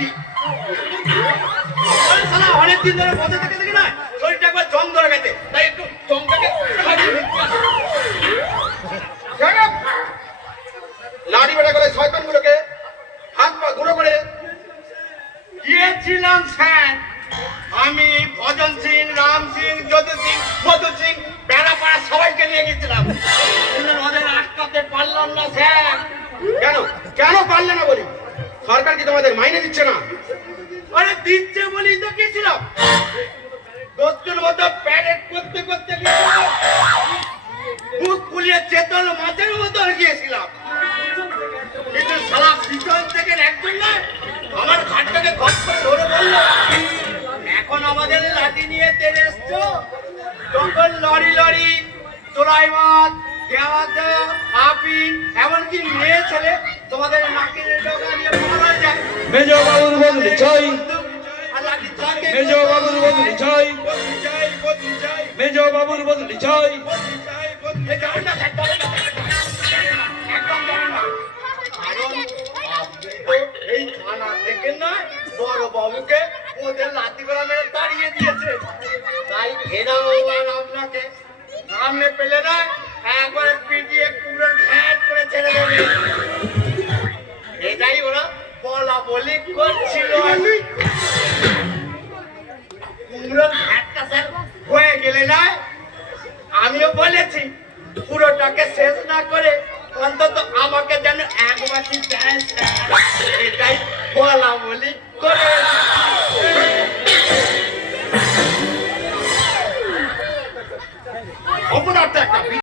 কি অনেকদিন ধরে বসে থেকে দেখি না শরীরটা একবার জং ধরে গেছে, তাই একটু জংটাকে লাড়ি বেটা করে শয়তান গুলোকে হাত পা গুঁড়ো করে গিয়েছিলাম স্যার। আমি ভজন সিং, রাম সিং, যদু সিং, মধু সিং, বেড়াপাড়া সবাইকে নিয়ে গেছিলাম, ওদের আটকাতে পারলাম না স্যার। কেন কেন পারলে না বলি? সরকার কি তোমাদের মাইনে দিচ্ছে না? আরে দিচ্ছে বলেই তো গেছিলাম। দোস্তের মতো প্যারেড করতে করতে গেছিলাম, মুখ ফুলিয়ে চেতন মাছের মতো গিয়েছিলাম, কিন্তু সারা পিছন থেকে একজন না আমার ঘাটটাকে ঘট করে ধরে বললো, এখন আমাদের লাঠি নিয়ে তেরে এসছো, তখন লড়ি লড়ি তোলাই মাছ, পেঁয়াজা, আপিন, এমনকি মেয়ে ছেলে তোমাদের নাকের ডগা নিয়ে পালা যায়। মেজো বাবুর বদলি চাই, মেজো বাবুর বদলি চাই, মেজো বাবুর বদলি চাই। এই থানা থেকে নয় বড় বাবুকে ওদের লাঠি করে মেরে তাড়িয়ে দিয়েছে, তাই এরাও আর আপনাকে সামনে পেলে না একবারে পিটিয়ে কুমড়োর ঘ্যাট করে ছেড়ে দেবে, এটাই ওরা বলা বলি করছিল। কুমড়োর ঘ্যাটটা স্যার হয়ে গেলে না, আমিও বলেছি পুরোটাকে শেষ না করে অন্তত আমাকে যেন এক বাটি দেন, এটাই বলা বলি করে। অপরাধটা একটা